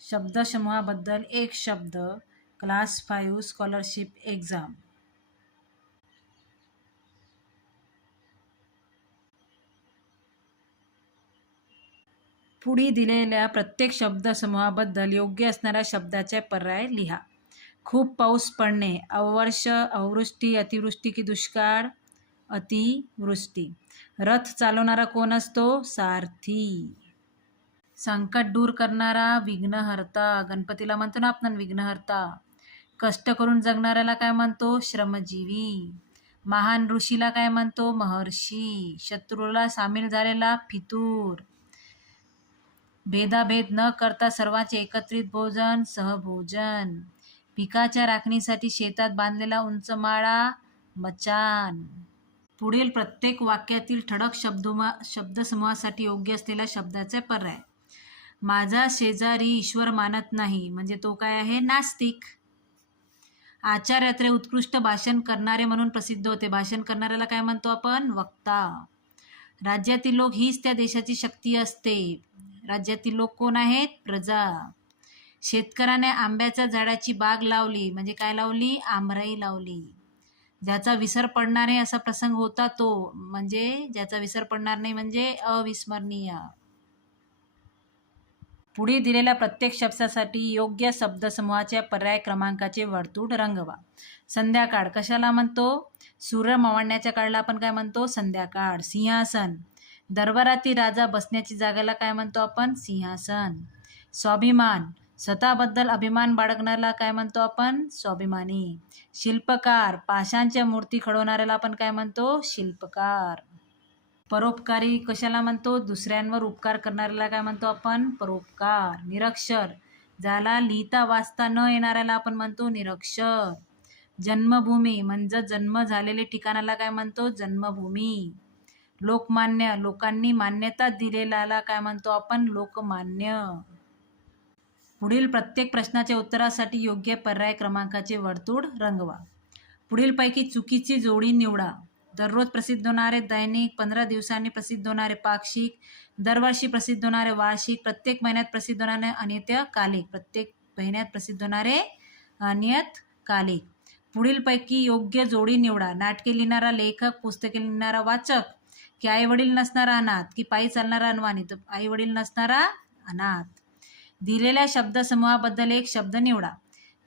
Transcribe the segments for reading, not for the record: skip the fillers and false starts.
शब्दसमूहाबद्दल एक शब्द. Class 5 scholarship exam. पुढे दिलेल्या प्रत्येक शब्दसमूहाबद्दल योग्य असणाऱ्या शब्दाचे पर्याय लिहा. खूप पाऊस पडणे, अवर्ष, अवृष्टी, अतिवृष्टी की दुष्काळ. अतिवृष्टी. रथ चालवणारा कोण असतो? सारथी. संकट दूर करणारा विघ्नहर्ता. गणपतीला म्हणतो ना आपण विघ्नहर्ता. कष्ट करून जगणाऱ्याला काय म्हणतो? श्रमजीवी. महान ऋषीला काय म्हणतो? महर्षी. शत्रूला सामील झालेला फितूर. भेदाभेद न करता सर्वांचे एकत्रित भोजन, सहभोजन. पिकाच्या राखणीसाठी शेतात बांधलेला उंच माळा, मचान. पुढील प्रत्येक वाक्यातील ठळक शब्दसमूहासाठी योग्य असलेल्या शब्दाचे पर्याय. माझा शेजारी ईश्वर मानत नाही, म्हणजे तो काय आहे? नास्तिक. आचार्यात्रे उत्कृष्ट भाषण करणारे म्हणून प्रसिद्ध होते. भाषण करणाऱ्याला काय म्हणतो आपण? वक्ता. राज्यातील लोक हीच त्या देशाची शक्ती असते. राज्यातील लोक कोण आहेत? प्रजा. शेतकऱ्याने आंब्याच्या झाडाची बाग लावली, म्हणजे काय लावली? आमराई लावली. ज्याचा विसर पडणार नाही असा प्रसंग होता तो, म्हणजे ज्याचा विसर पडणार नाही म्हणजे अविस्मरणीय. पुढे दिलेल्या प्रत्येक शब्दासाठी योग्य शब्दसमूहाच्या पर्याय क्रमांकाचे वर्तुळ रंगवा. संध्याकाळ कशाला म्हणतो? सूर्य मावळण्याच्या काळाला आपण काय म्हणतो? संध्याकाळ. सिंहासन. दरबारातील राजा बसण्याची जागेला काय म्हणतो आपण? सिंहासन. स्वाभिमान. स्वतःबद्दल अभिमान बाळगणाऱ्याला काय म्हणतो आपण? स्वाभिमानी. शिल्पकार. पाषाणच्या मूर्ती घडवणाऱ्याला आपण काय म्हणतो? शिल्पकार. परोपकारी कशाला म्हणतो? दुसऱ्यांवर उपकार करणाऱ्याला काय म्हणतो आपण? परोपकार. निरक्षर. ज्याला लिहिता वाचता न येणाऱ्याला आपण म्हणतो निरक्षर. जन्मभूमी म्हणजे जन्म झालेले ठिकाणाला काय म्हणतो? जन्मभूमी. लोकमान्य. लोकांनी मान्यता दिलेल्याला काय म्हणतो आपण? लोकमान्य. पुढील प्रत्येक प्रश्नाच्या उत्तरासाठी योग्य पर्याय क्रमांकाचे वर्तुळ रंगवा. पुढीलपैकी चुकीची जोडी निवडा. दररोज प्रसिद्ध होणारे दैनिक, 15 दिवसांनी प्रसिद्ध होणारे पाक्षिक, दरवर्षी प्रसिद्ध होणारे वार्षिक, प्रत्येक महिन्यात प्रसिद्ध होणारे अनियतकालिक. प्रत्येक महिन्यात प्रसिद्ध होणारे अनियतकालिक. पुढीलपैकी योग्य जोडी निवडा. नाटके लिहिणारा लेखक, पुस्तके लिहिणारा वाचक, की आई वडील नसणारा अनाथ, की पायी चालणारा अनवाणी. तर आई वडील नसणारा अनाथ. दिलेल्या शब्दसमूहाबद्दल एक शब्द निवडा.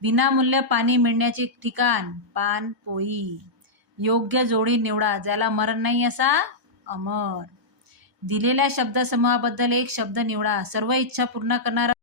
विनामूल्य पाणी मिळण्याचे ठिकाण, पानपोई. योग्य जोडी निवडा. ज्याला मरण नाही असा अमर. दिलेल्या शब्दसमूहाबद्दल एक शब्द निवडा. सर्व इच्छा पूर्ण करणारा